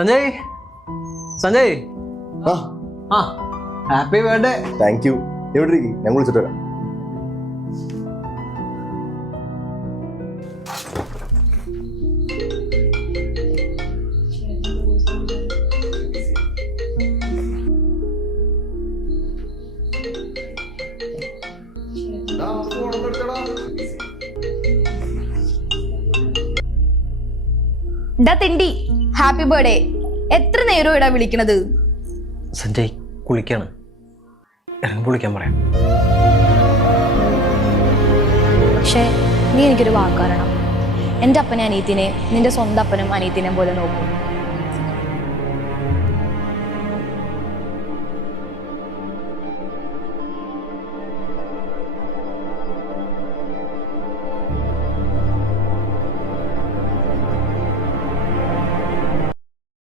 സഞ്ജയ്? സഞ്ജയ്? ആ. ആ happy birthday. Thank you എവിടെ ഇരിക്കും? ഞാൻ വിളിച്ചിട്ട് വരാം. ഡാ തിണ്ടി. ഹാപ്പി ബർത്ത്ഡേ എത്ര നേരം ഇടാ വിളിക്കണത്? സഞ്ജയ് കുളിക്കാണ്. ഇറങ്ങി കുളിക്കാൻ പറയാം. പക്ഷേ നീ എനിക്കൊരു വാക്കാരണം എന്റെ അപ്പനെ അനീത്തിനെ നിന്റെ സ്വന്തം അപ്പനും അനീത്തിനെ പോലെ നോക്കും.